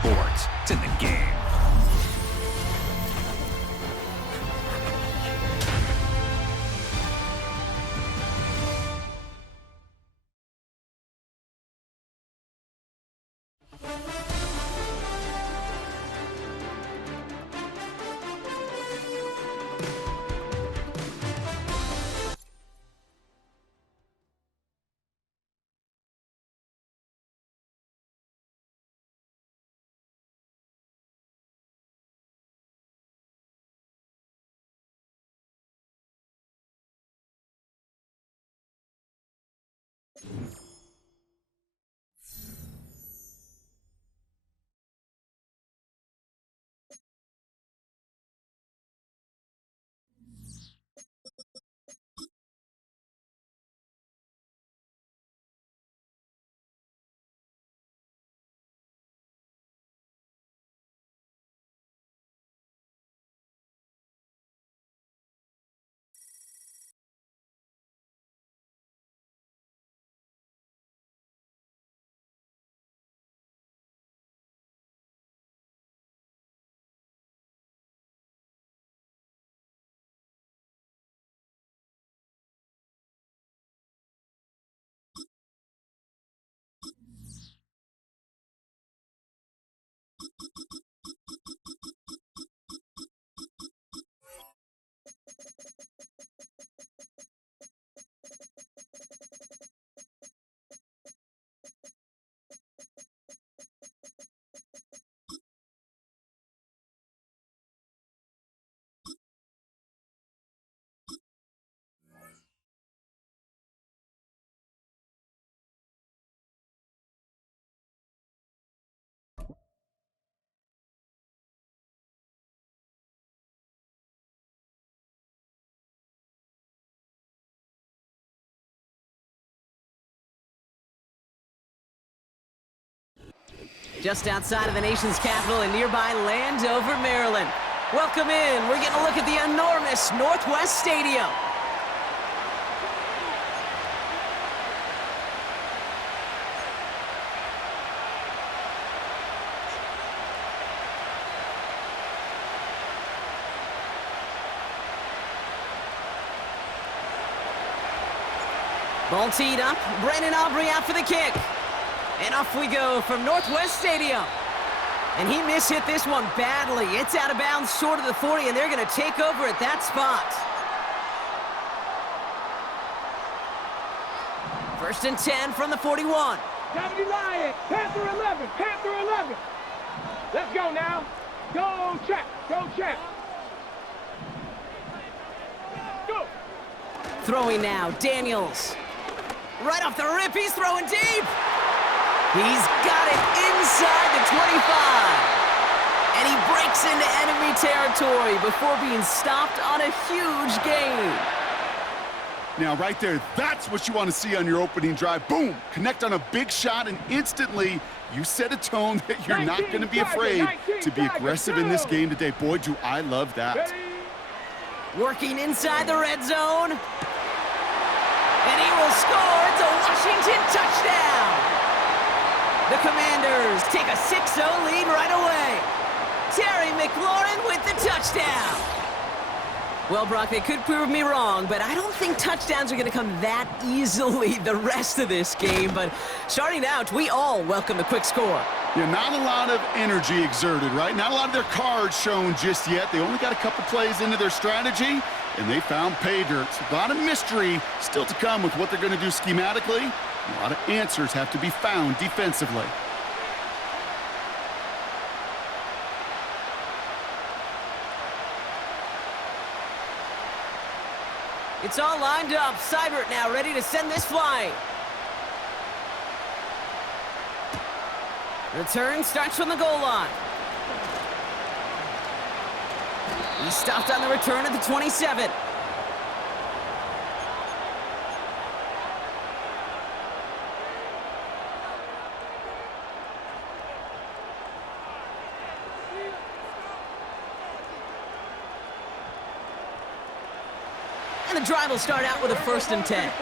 sports. It's in the game. Just outside of the nation's capital in nearby Landover, Maryland. Welcome in. We're getting a look at the enormous Northwest Stadium. Ball teed up. Brandon Aubrey out for the kick. And off we go from Northwest Stadium. And he mishit this one badly. It's out of bounds short of the 40, and they're going to take over at that spot. First and 10 from the 41. Deputy Lion, Panther 11, Panther 11. Let's go now. Go check, go check. Go. Throwing now, Daniels. Right off the rip, he's throwing deep. He's got it inside the 25. And he breaks into enemy territory before being stopped on a huge gain. Now, right there, that's what you want to see on your opening drive. Boom! Connect on a big shot, and instantly you set a tone that you're not going to be afraid to be aggressive in this game today. Boy, do I love that. Working inside the red zone. And he will score. It's a Washington touchdown. The Commanders take a 6-0 lead right away. Terry McLaurin with the touchdown. Well, Brock, they could prove me wrong, but I don't think touchdowns are going to come that easily the rest of this game. But starting out, we all welcome the quick score. Yeah, not a lot of energy exerted, right? Not a lot of their cards shown just yet. They only got a couple plays into their strategy, and they found pay dirt. A lot of mystery still to come with what they're going to do schematically. A lot of answers have to be found defensively. It's all lined up. Seibert now ready to send this flying. Return starts from the goal line. He stopped on the return at the 27. And the drive will start out with a 1st and 10.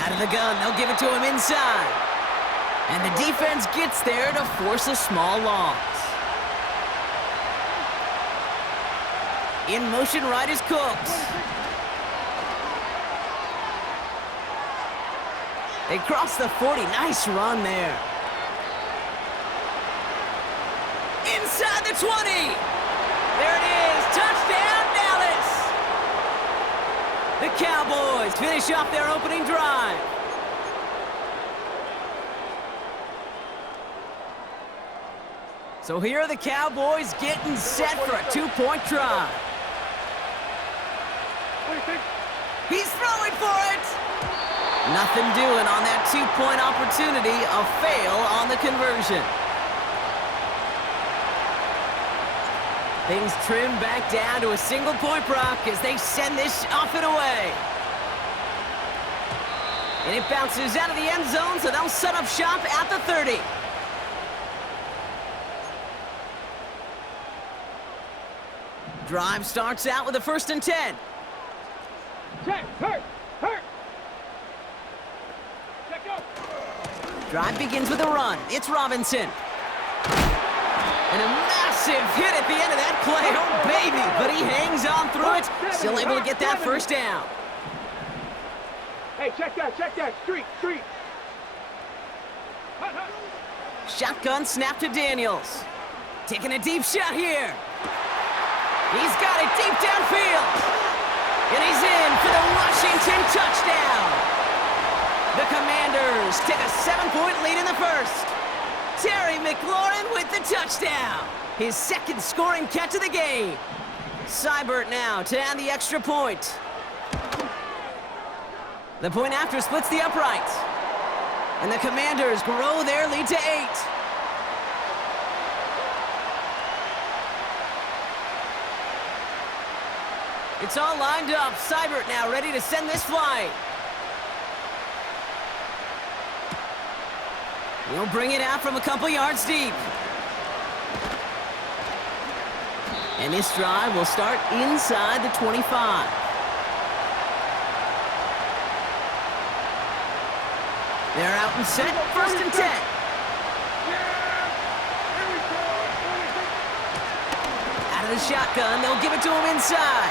Out Out of the gun, they'll give it to him inside. And the defense gets there to force a small loss. In motion right is Cooks. They cross the 40. Nice run there. Inside the 20. There it is. Touchdown, Dallas. The Cowboys finish off their opening drive. So here are the Cowboys getting set for a two-point try. He's throwing for it. Nothing doing on that two-point opportunity. A fail on the conversion. Things trim back down to a single-point Brock as they send this off and away. And it bounces out of the end zone, so they'll set up shop at the 30. Drive starts out with a 1st and 10. Check, hurt. Check up. Drive begins with a run. It's Robinson. And a massive hit at the end of that play. Oh, baby. But he hangs on through it. Still able to get that first down. Hey, check that. Street. Shotgun snap to Daniels. Taking a deep shot here. He's got it deep downfield. And he's in for the Washington touchdown. The Commanders take a 7-point lead in the first. Terry McLaurin with the touchdown. His second scoring catch of the game. Seibert now to add the extra point. The point after splits the upright. And the Commanders grow their lead to 8. It's all lined up. Seibert now ready to send this flight. He'll bring it out from a couple yards deep. And this drive will start inside the 25. They're out and set. 1st and 10. Out of the shotgun, they'll give it to him inside.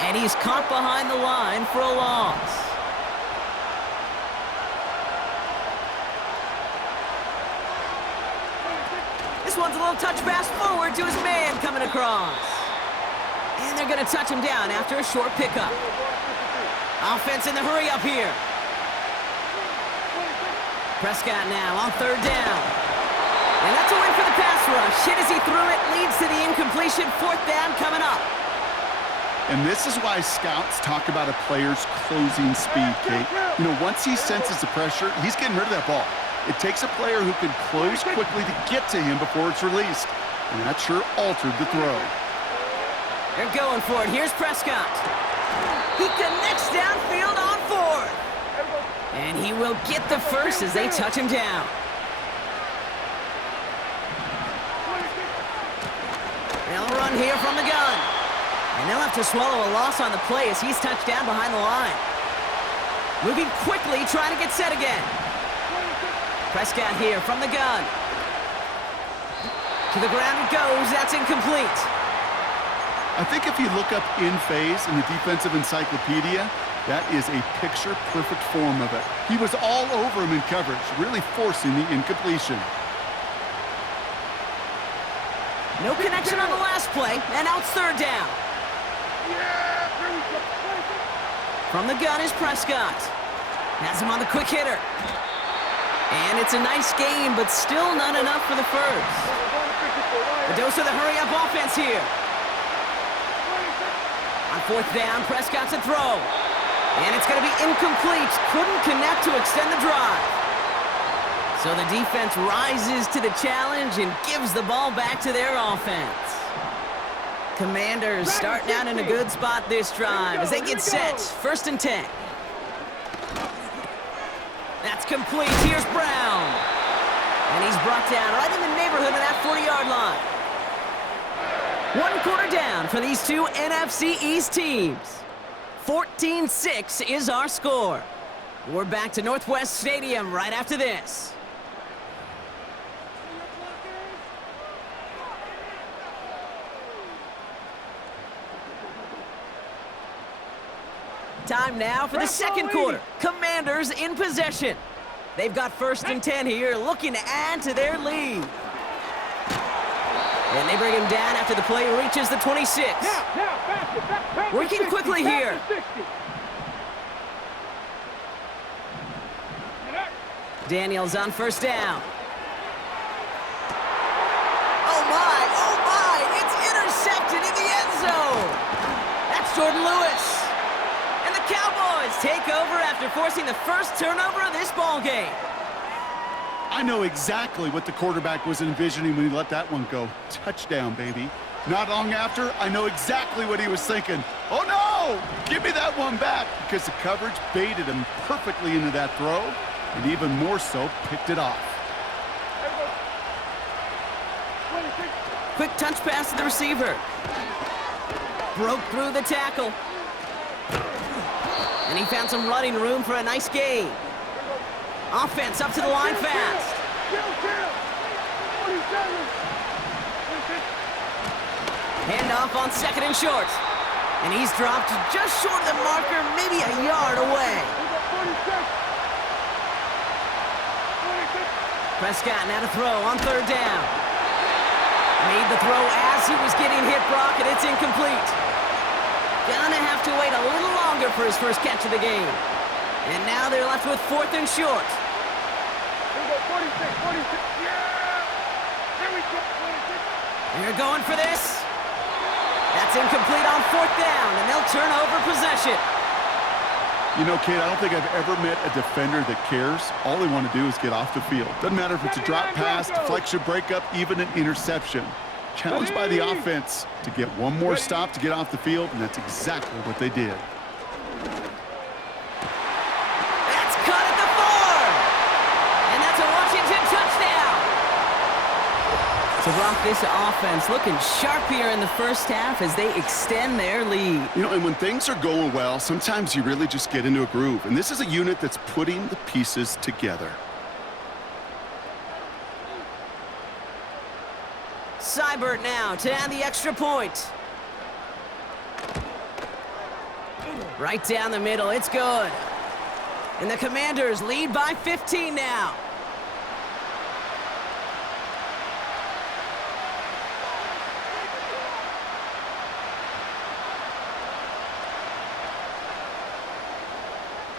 And he's caught behind the line for a loss. This one's a little touch pass forward to his man coming across. And they're going to touch him down after a short pickup. Offense in the hurry up here. Prescott now on 3rd down. And that's a win for the pass rush. Hit as he threw it, leads to the incompletion. 4th down coming up. And this is why scouts talk about a player's closing speed, Kate. You know, once he senses the pressure, he's getting rid of that ball. It takes a player who can close quickly to get to him before it's released. And that sure altered the throw. They're going for it. Here's Prescott. He connects downfield on 4th. And he will get the first as they touch him down. They'll run here from the gun. And they'll have to swallow a loss on the play as he's touched down behind the line. Moving quickly, trying to get set again. Prescott here from the gun. To the ground it goes. That's incomplete. I think if you look up in phase in the defensive encyclopedia, that is a picture-perfect form of it. He was all over him in coverage, really forcing the incompletion. No connection on the last play, and now it's 3rd down. From the gun is Prescott. Has him on the quick hitter. And it's a nice game, but still not enough for the first. The dose of the hurry-up offense here. On 4th down, Prescott to throw. And it's going to be incomplete. Couldn't connect to extend the drive. So the defense rises to the challenge and gives the ball back to their offense. Commanders starting out in a good spot this drive as they get set. 1st and 10. That's complete. Here's Brown. And he's brought down right in the neighborhood of that 40-yard line. 1 quarter down for these two NFC East teams. 14-6 is our score. We're back to Northwest Stadium right after this. Time now for the second quarter. Commanders in possession. They've got 1st and 10 here, looking to add to their lead. And they bring him down after the play reaches the 26. Working quickly here. Daniels on 1st down. Oh my, it's intercepted in the end zone. That's Jordan Lewis. And the Cowboys take over after forcing the first turnover of this ball game. I know exactly what the quarterback was envisioning when he let that one go. Touchdown, baby. Not long after, I know exactly what he was thinking. Oh, no! Give me that one back, because the coverage baited him perfectly into that throw, and even more so, picked it off. Quick touch pass to the receiver. Broke through the tackle. And he found some running room for a nice gain. Offense up to the line fast. Handoff on 2nd and short. And he's dropped just short of the marker, maybe a yard away. Prescott now to throw on 3rd down. Made the throw as he was getting hit, Brock, and it's incomplete. Gonna have to wait a little longer for his first catch of the game. And now they're left with 4th and short. They're going for this. That's incomplete on 4th down, and they'll turn over possession. You know, kid, I don't think I've ever met a defender that cares. All they want to do is get off the field. Doesn't matter if it's a drop pass, deflection, breakup, even an interception. Challenged by the offense to get one more stop to get off the field, and that's exactly what they did. That's cut at the 4! And that's a Washington touchdown! So, Brock, this offense looking sharp here in the first half as they extend their lead. You know, and when things are going well, sometimes you really just get into a groove. And this is a unit that's putting the pieces together. Seibert now to add the extra point. Right down the middle, it's good. And the Commanders lead by 15 now.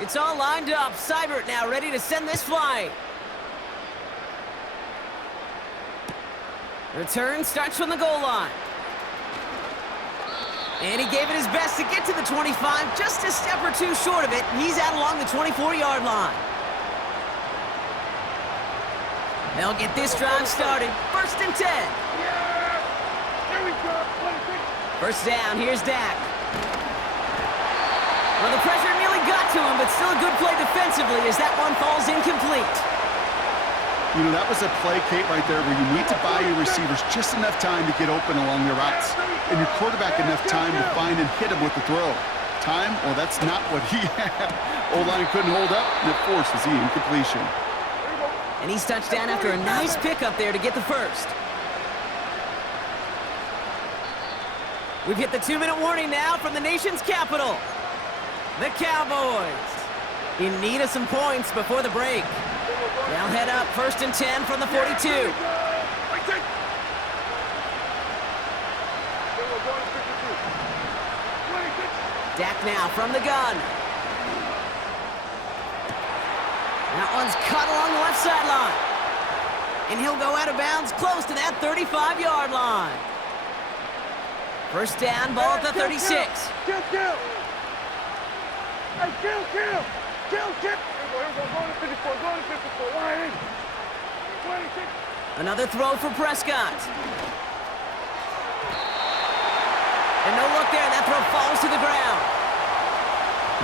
It's all lined up. Seibert now ready to send this flying. Return starts from the goal line. And he gave it his best to get to the 25, just a step or two short of it. He's out along the 24-yard line. They'll get this drive started. 1st and 10. First down, here's Dak. Well, the pressure nearly got to him, but still a good play defensively as that one falls incomplete. You know, that was a play, Kate, right there where you need to buy your receivers just enough time to get open along their routes. And your quarterback enough time to find and hit him with the throw. Time? Well, that's not what he had. O-line couldn't hold up, and it forces the incompletion. And he's touched down after a nice pickup there to get the first. We've hit the 2-minute warning now from the nation's capital. The Cowboys in need of some points before the break. They'll head up 1st and 10 from the 42. Dak now from the gun. That one's cut along the left sideline. And he'll go out of bounds close to that 35-yard line. First down, ball at the 36. Another throw for Prescott. And no look there, that throw falls to the ground.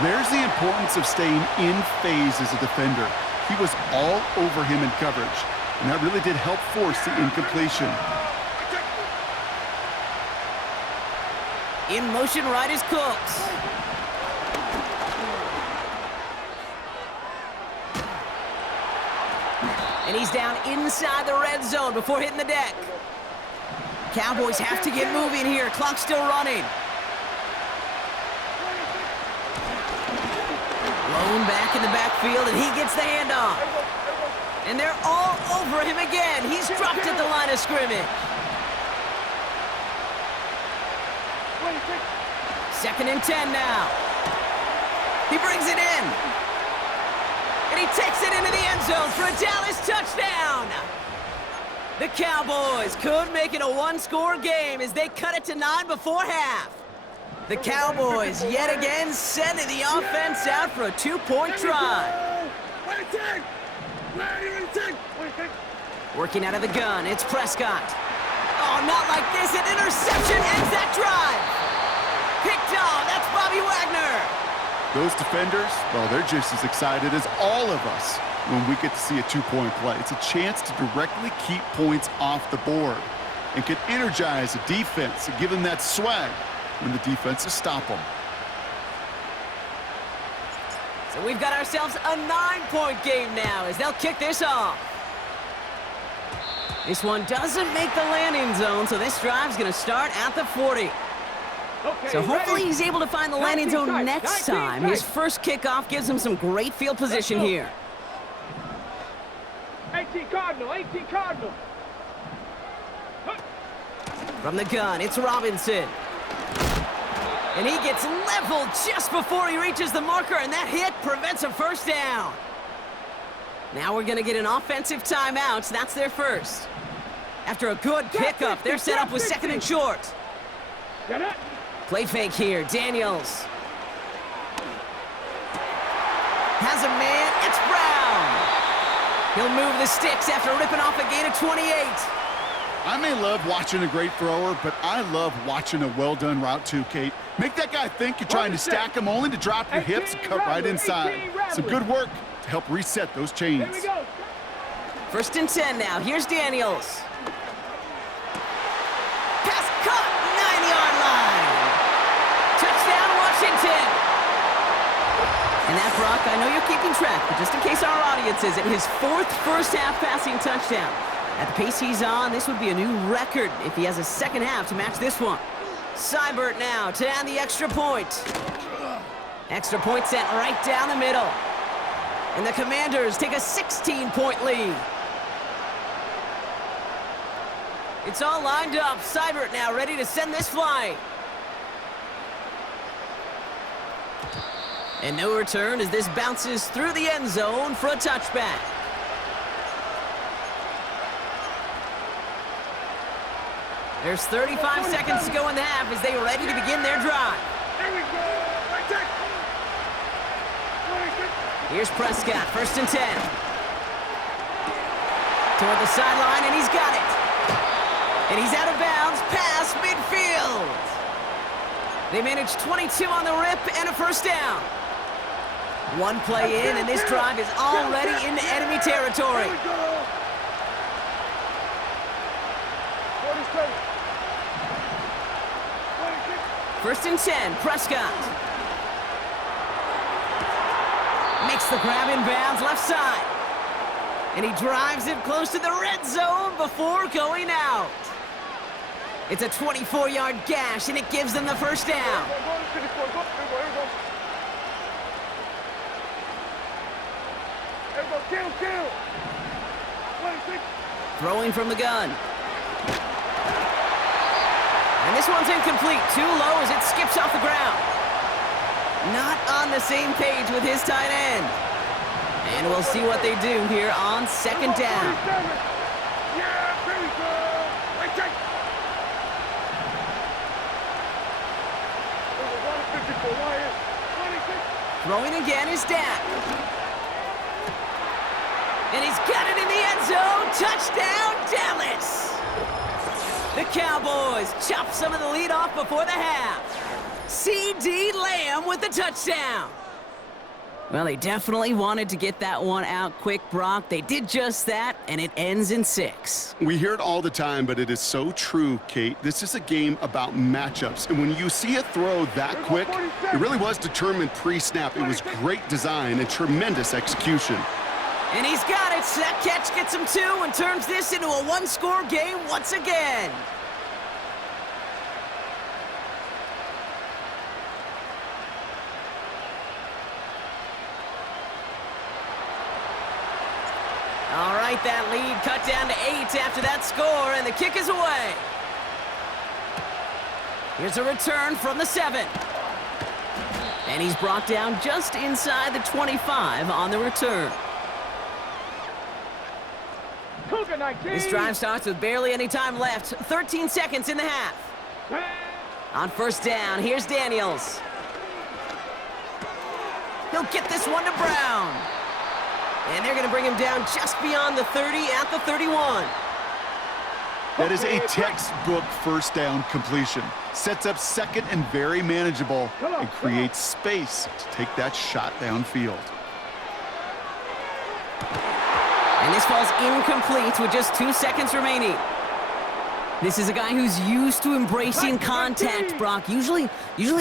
There's the importance of staying in phase as a defender. He was all over him in coverage, and that really did help force the incompletion. In motion right is Cooks. And he's down inside the red zone before hitting the deck. Cowboys have to get moving here. Clock's still running. Lone back in the backfield, and he gets the handoff. And they're all over him again. He's dropped at the line of scrimmage. 2nd and 10 now. He brings it in. And he takes it into the end zone for a Dallas touchdown. The Cowboys could make it a one-score game as they cut it to 9 before half. The Cowboys yet again sending the offense out for a 2-point try. Working out of the gun, it's Prescott. Oh, not like this. An interception ends that drive. Picked off. That's Bobby Wagner. Those defenders, well, they're just as excited as all of us when we get to see a 2-point play. It's a chance to directly keep points off the board and can energize the defense and give them that swag when the defenses stop them. So we've got ourselves a 9-point game now as they'll kick this off. This one doesn't make the landing zone, so this drive's going to start at the 40. Okay, So hopefully ready? he's able to find the landing zone next time. His first kickoff gives him some great field position here. 18 Cardinal, 18 Cardinal. From the gun, it's Robinson. And he gets leveled just before he reaches the marker, and that hit prevents a first down. Now we're going to get an offensive timeout. That's their first. After a good pickup, they're set up with 2nd and short. Get it? Play fake here, Daniels. Has a man, it's Brown. He'll move the sticks after ripping off a gain of 28. I may love watching a great thrower, but I love watching a well-done route too, Kate. Make that guy think you're trying to stack him only to drop your hips and cut right inside. Some good work to help reset those chains. Here we go. 1st and 10 now. Here's Daniels. Pass caught, 9-yard line. Touchdown, Washington. And that, Brock, I know you're keeping track, but just in case our audience isn't, his 4th first-half passing touchdown. At the pace he's on, this would be a new record if he has a second half to match this one. Seibert now to add the extra point. Extra point sent right down the middle. And the Commanders take a 16-point lead. It's all lined up. Seibert now ready to send this flying. And no return as this bounces through the end zone for a touchback. There's 35 seconds to go in the half as they are ready to begin their drive. There we go. Here's Prescott, 1st and 10. Toward the sideline, and he's got it. And he's out of bounds past midfield. They managed 22 on the rip and a first down. One play in, and this drive is already into enemy territory. 1st and 10, Prescott. Makes the grab in bounds left side. And he drives it close to the red zone before going out. It's a 24-yard gash, and it gives them the first down. Throwing from the gun. And this one's incomplete. Too low as it skips off the ground. Not on the same page with his tight end. And we'll see what they do here on 2nd down. Throwing again is Dak. And he's got it in the end zone. Touchdown, Dallas. The Cowboys chop some of the lead off before the half. C.D. Lamb with the touchdown. Well, they definitely wanted to get that one out quick, Brock. They did just that, and it ends in 6. We hear it all the time, but it is so true, Kate. This is a game about matchups, and when you see a throw that quick, it really was determined pre-snap. It was great design and tremendous execution. And he's got it. That catch gets him 2 and turns this into a one-score game once again. All right, that lead cut down to 8 after that score, and the kick is away. Here's a return from the 7. And he's brought down just inside the 25 on the return. This drive starts with barely any time left. 13 seconds in the half. On first down, here's Daniels. He'll get this one to Brown. And they're going to bring him down just beyond the 30 at the 31. That is a textbook first down completion. Sets up second and very manageable and creates space to take that shot downfield. And this falls incomplete with just 2 seconds remaining. This is a guy who's used to embracing contact, Brock. Usually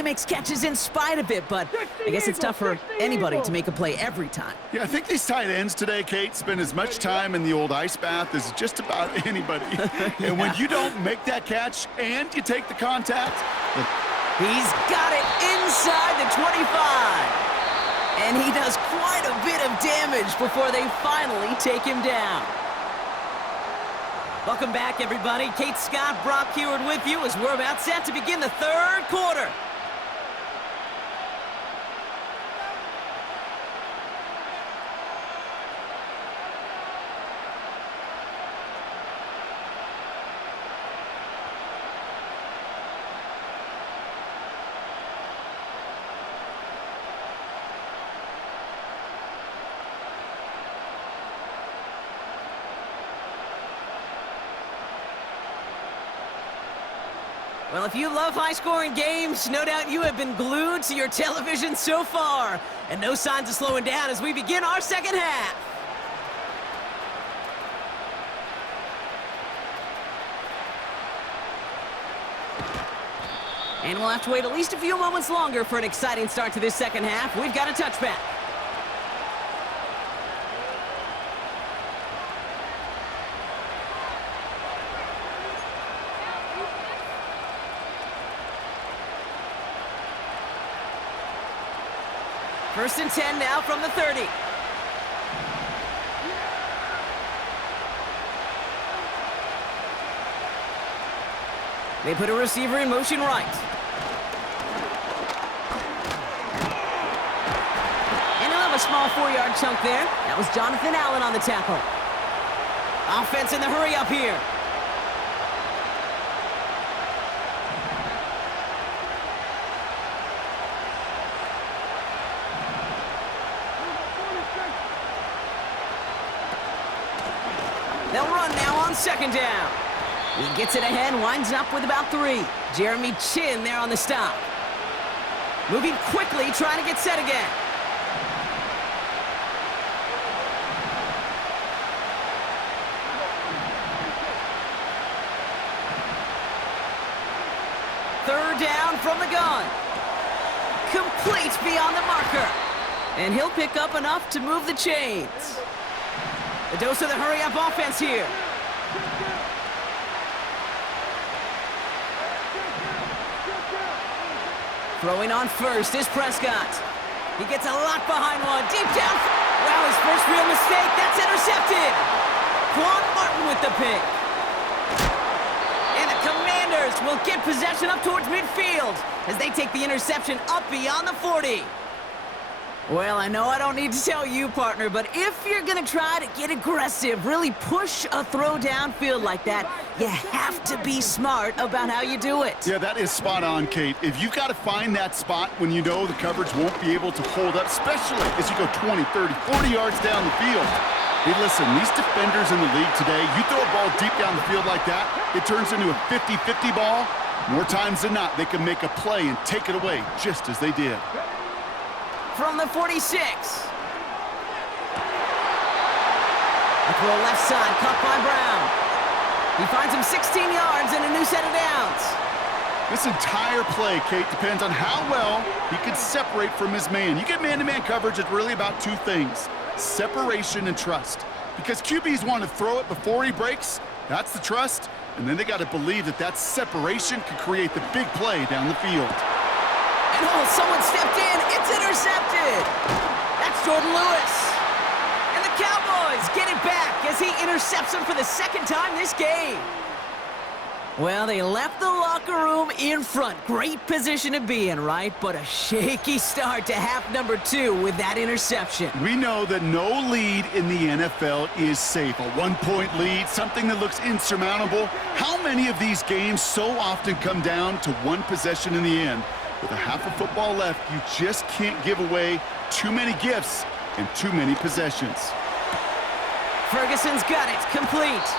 makes catches in spite of it, but I guess it's tough for anybody to make a play every time. Yeah, I think these tight ends today, Kate, spend as much time in the old ice bath as just about anybody. Yeah. And when you don't make that catch and you take the contact... He's got it inside the 25. And he does quite a bit of damage before they finally take him down. Welcome back, everybody. Kate Scott, Brock Heward with you as we're about set to begin the third quarter. Well, if you love high-scoring games, no doubt you have been glued to your television so far. And no signs of slowing down as we begin our second half. And we'll have to wait at least a few moments longer for an exciting start to this second half. We've got a touchback. First and 10 now from the 30. They put a receiver in motion right. And he'll have a small 4-yard chunk there. That was Jonathan Allen on the tackle. Offense in the hurry up here. They'll run now on second down. He gets it ahead, winds up with about 3. Jeremy Chin there on the stop. Moving quickly, trying to get set again. Third down from the gun. Complete beyond the marker. And he'll pick up enough to move the chains. A dose of the hurry-up offense here. Throwing on first is Prescott. He gets a lot behind one. Deep down. Wow, his first real mistake. That's intercepted. Quan Martin with the pick. And the Commanders will get possession up towards midfield as they take the interception up beyond the 40. Well, I know I don't need to tell you, partner, but if you're going to try to get aggressive, really push a throw downfield like that, you have to be smart about how you do it. Yeah, that is spot on, Kate. If you've got to find that spot when you know the coverage won't be able to hold up, especially as you go 20, 30, 40 yards down the field. Hey, listen, these defenders in the league today, you throw a ball deep down the field like that, it turns into a 50-50 ball. More times than not, they can make a play and take it away just as they did. From the 46. A throw left side, caught by Brown. He finds him 16 yards and a new set of downs. This entire play, Kate, depends on how well he can separate from his man. You get man-to-man coverage, it's really about 2 things. separation and trust. Because QBs want to throw it before he breaks. That's the trust. And then they got to believe that that separation can create the big play down the field. And oh, someone stepped in. It's intercepted. That's Jordan Lewis. And the Cowboys get it back as he intercepts him for the second time this game. Well, they left the locker room in front. Great position to be in, right? But a shaky start to half number 2 with that interception. We know that no lead in the NFL is safe. A one-point lead, something that looks insurmountable. How many of these games so often come down to one possession in the end? With a half of football left, you just can't give away too many gifts and too many possessions. Ferguson's got it. Complete.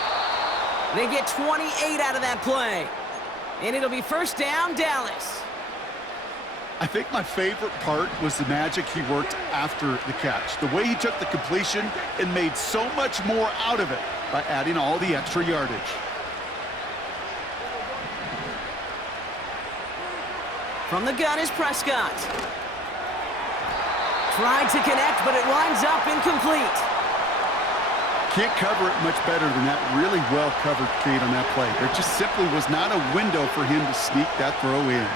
They get 28 out of that play. And it'll be first down, Dallas. I think my favorite part was the magic he worked after the catch. The way he took the completion and made so much more out of it by adding all the extra yardage. From the gun is Prescott. Tried to connect, but it winds up incomplete. Can't cover it much better than that really well-covered Kate on that play. There just simply was not a window for him to sneak that throw in.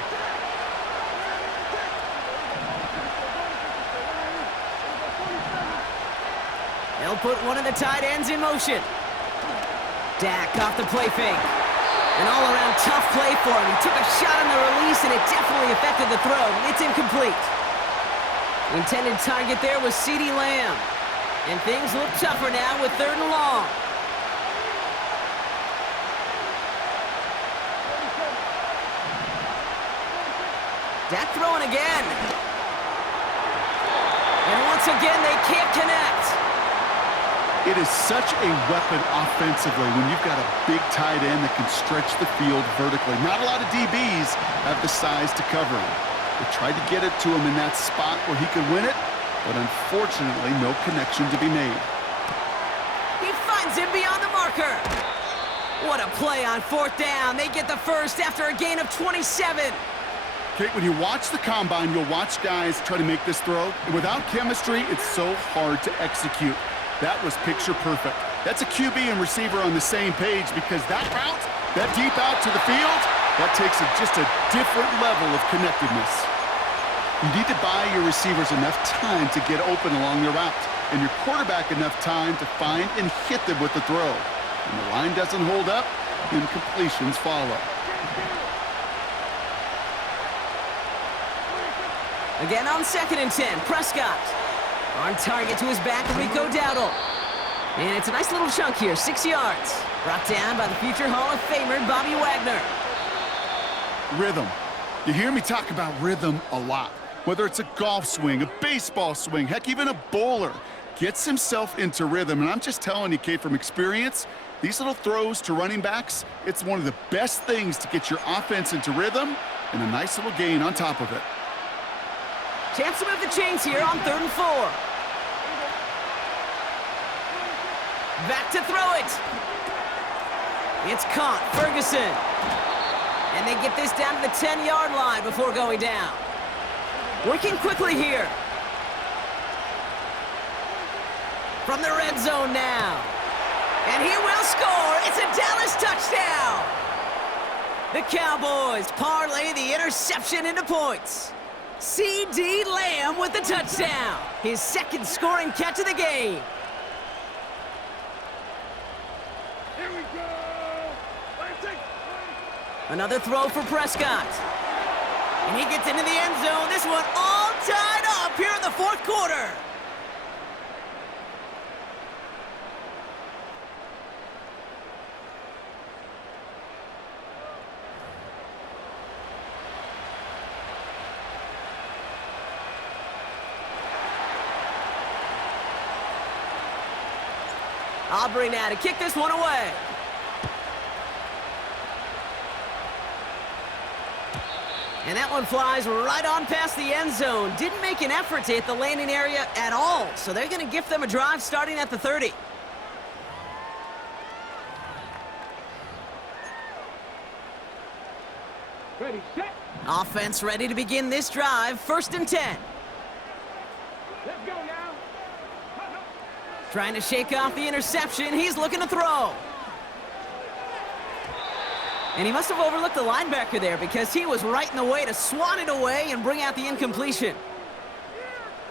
They'll put one of the tight ends in motion. Dak off the play fake. An all-around tough play for him. He took a shot on the release, and it definitely affected the throw. It's incomplete. The intended target there was CeeDee Lamb. And things look tougher now with 3rd and long. Dak throwing again. And once again, they can't connect. It is such a weapon offensively when you've got a big tight end that can stretch the field vertically. Not a lot of DBs have the size to cover him. They tried to get it to him in that spot where he could win it, but unfortunately, no connection to be made. He finds him beyond the marker. What a play on 4th down. They get the first after a gain of 27. Kate, when you watch the combine, you'll watch guys try to make this throw. And without chemistry, it's so hard to execute. That was picture perfect. That's a QB and receiver on the same page because that route, that deep out to the field, that takes just a different level of connectedness. You need to buy your receivers enough time to get open along their route, and your quarterback enough time to find and hit them with the throw. When the line doesn't hold up, incompletions follow. Again on 2nd and 10, Prescott. On target to his back, Rico Dowdle. And it's a nice little chunk here, 6 yards. Brought down by the future Hall of Famer, Bobby Wagner. Rhythm. You hear me talk about rhythm a lot. Whether it's a golf swing, a baseball swing, heck, even a bowler gets himself into rhythm. And I'm just telling you, Kate, from experience, these little throws to running backs, it's one of the best things to get your offense into rhythm and a nice little gain on top of it. Chance to move the chains here on 3rd and 4. Back to throw it. It's caught. Ferguson. And they get this down to the 10-yard line before going down. Working quickly here. From the red zone now. And he will score. It's a Dallas touchdown. The Cowboys parlay the interception into points. CeeDee Lamb with the touchdown. His 2nd scoring catch of the game. Here we go. Another throw for Prescott. And he gets into the end zone. This one all tied up here in the 4th quarter. Aubrey now to kick this one away. And that one flies right on past the end zone. Didn't make an effort to hit the landing area at all. So they're going to gift them a drive starting at the 30. Ready, set. Offense ready to begin this drive. 1st and 10. Let's go now. Trying to shake off the interception. He's looking to throw. And he must have overlooked the linebacker there because he was right in the way to swat it away and bring out the incompletion.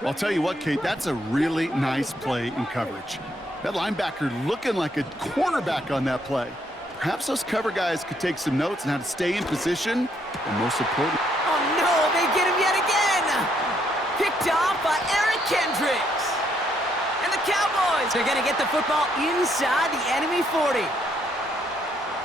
Well, I'll tell you what, Kate, that's a really nice play in coverage. That linebacker looking like a cornerback on that play. Perhaps those cover guys could take some notes on how to stay in position, and most important... Oh, no, they get him yet again! Picked off by Eric Kendricks. And the Cowboys are going to get the football inside the enemy 40.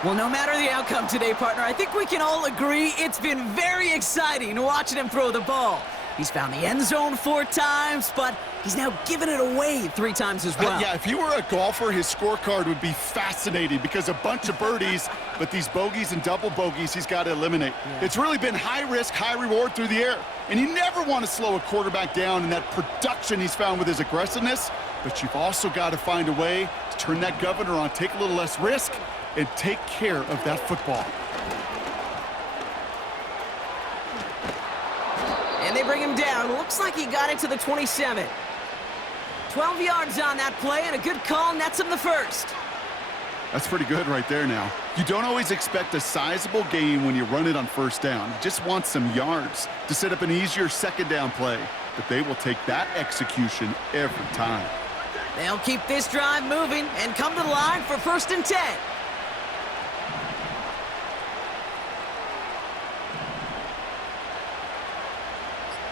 Well, no matter the outcome today, partner, I think we can all agree it's been very exciting watching him throw the ball. He's found the end zone 4 times, but he's now given it away 3 times as well. Yeah, if he were a golfer, his scorecard would be fascinating because a bunch of birdies, but these bogeys and double bogeys he's got to eliminate. Yeah. It's really been high risk, high reward through the air. And you never want to slow a quarterback down in that production he's found with his aggressiveness, but you've also got to find a way to turn that governor on, take a little less risk, and take care of that football. And they bring him down. Looks like he got it to the 27. 12 yards on that play, and a good call nets him the first. That's pretty good right there now. You don't always expect a sizable gain when you run it on first down. You just want some yards to set up an easier second down play. But they will take that execution every time. They'll keep this drive moving and come to the line for 1st and 10.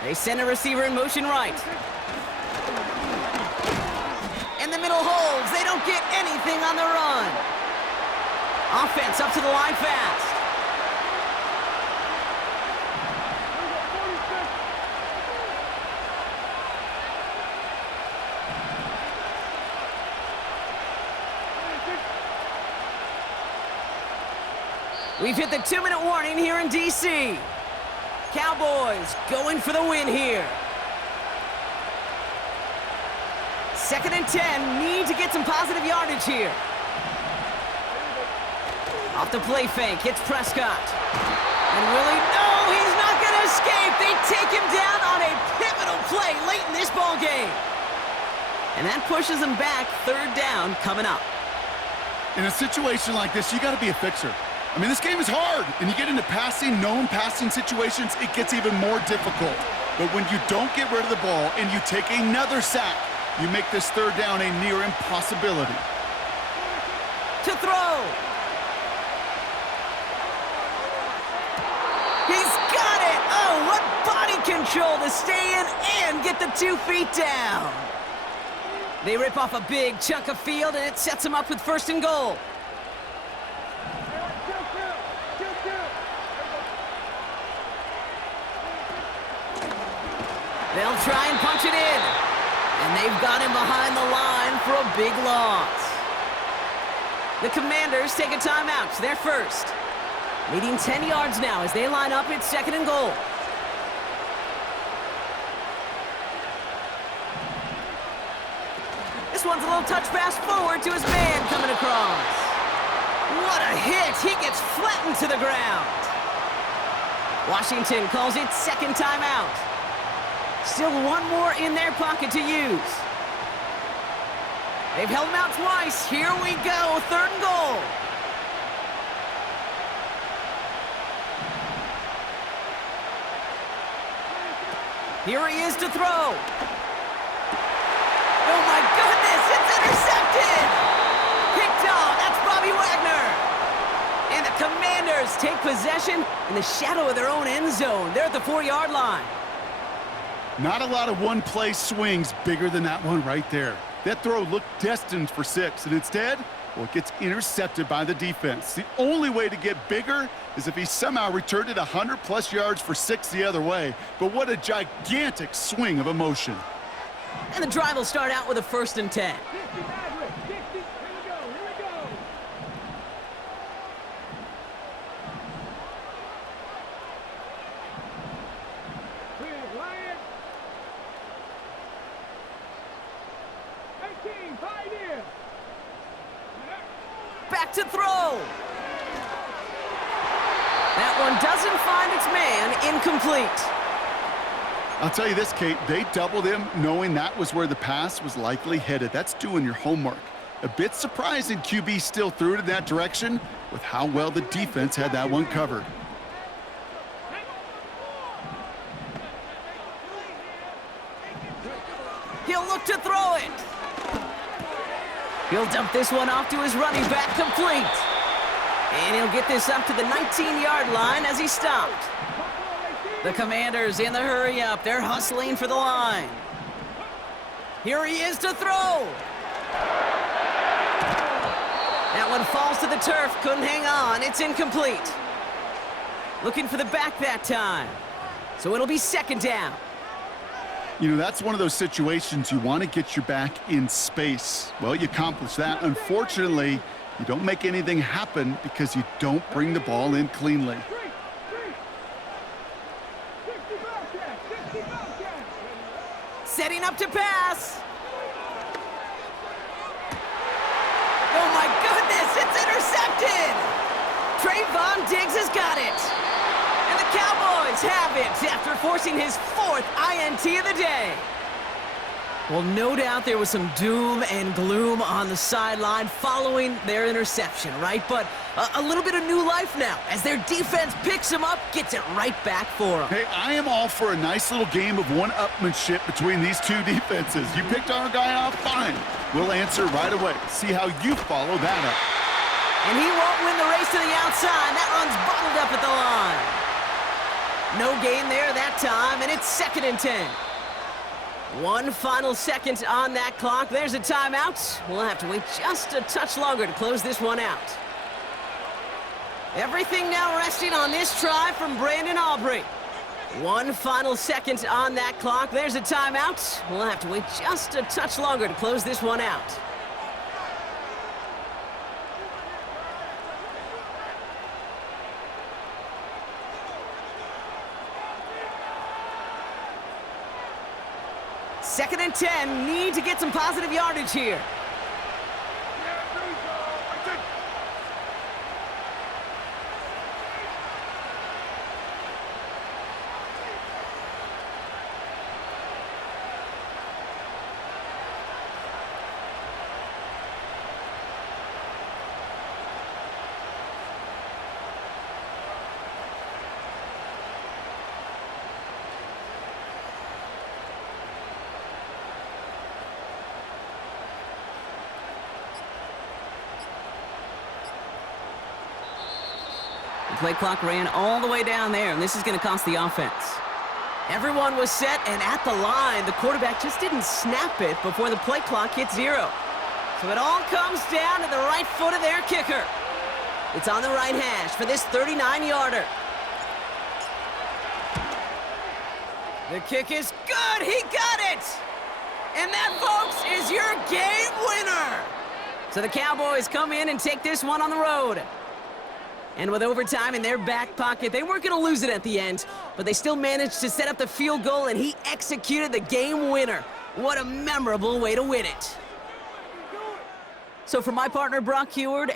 They send a receiver in motion right. And the middle holds. They don't get anything on the run. Offense up to the line fast. We've hit the 2-minute warning here in D.C. Cowboys going for the win here. 2nd and 10, need to get some positive yardage here. Off the play fake, hits Prescott. And Willie, no, he's not going to escape. They take him down on a pivotal play late in this ball game. And that pushes him back. 3rd down coming up. In a situation like this, you got to be a fixer. I mean, this game is hard, and you get into known passing situations, it gets even more difficult. But when you don't get rid of the ball and you take another sack, you make this 3rd down a near impossibility. To throw. He's got it. Oh, what body control to stay in and get the 2 feet down. They rip off a big chunk of field, and it sets them up with 1st and goal. They'll try and punch it in. And they've got him behind the line for a big loss. The Commanders take a timeout. They're first. Leading 10 yards now as they line up at 2nd and goal. This one's a little touch pass forward to his man coming across. What a hit. He gets flattened to the ground. Washington calls it 2nd timeout. Still one more in their pocket to use. They've held him out twice. Here we go, 3rd and goal. Here he is to throw. Oh my goodness, it's intercepted! Picked off, that's Bobby Wagner. And the Commanders take possession in the shadow of their own end zone. They're at the 4-yard line. Not a lot of one-play swings bigger than that one right there. That throw looked destined for 6, and instead, well, it gets intercepted by the defense. The only way to get bigger is if he somehow returned it 100-plus yards for 6 the other way. But what a gigantic swing of emotion. And the drive will start out with a 1st and 10. Back to throw. That one doesn't find its man. Incomplete. I'll tell you this, Kate, they doubled him knowing that was where the pass was likely headed. That's doing your homework. A bit surprising QB still threw it in that direction with how well the defense had that one covered. He'll look to throw it. He'll dump this one off to his running back, complete. And he'll get this up to the 19-yard line as he stopped. The Commanders in the hurry up. They're hustling for the line. Here he is to throw. That one falls to the turf. Couldn't hang on. It's incomplete. Looking for the back that time. So it'll be second down. You know, that's one of those situations you want to get your back in space. Well, you accomplish that. Unfortunately, you don't make anything happen because you don't bring the ball in cleanly. Setting up to pass. Oh, my goodness, it's intercepted. Trayvon Diggs has got it. And the Cowboys have it after forcing his 4th INT of the day. Well, no doubt there was some doom and gloom on the sideline following their interception, right? But a little bit of new life now as their defense picks him up, gets it right back for them. Hey, I am all for a nice little game of one-upmanship between these two defenses. You picked our guy off, fine. We'll answer right away. See how you follow that up. And he won't win the race to the outside. That one's bottled up at the line. No gain there that time, and it's 2nd and 10. One final second on that clock. There's a timeout. We'll have to wait just a touch longer to close this one out. Everything now resting on this try from Brandon Aubrey. One final second on that clock. There's a timeout. We'll have to wait just a touch longer to close this one out. Second and 10, need to get some positive yardage here. The play clock ran all the way down there, and this is going to cost the offense. Everyone was set, and at the line, the quarterback just didn't snap it before the play clock hit 0. So it all comes down to the right foot of their kicker. It's on the right hash for this 39-yarder. The kick is good. He got it. And that, folks, is your game winner. So the Cowboys come in and take this one on the road. And with overtime in their back pocket, they weren't going to lose it at the end, but they still managed to set up the field goal, and he executed the game winner. What a memorable way to win it. So for my partner, Brock Heward,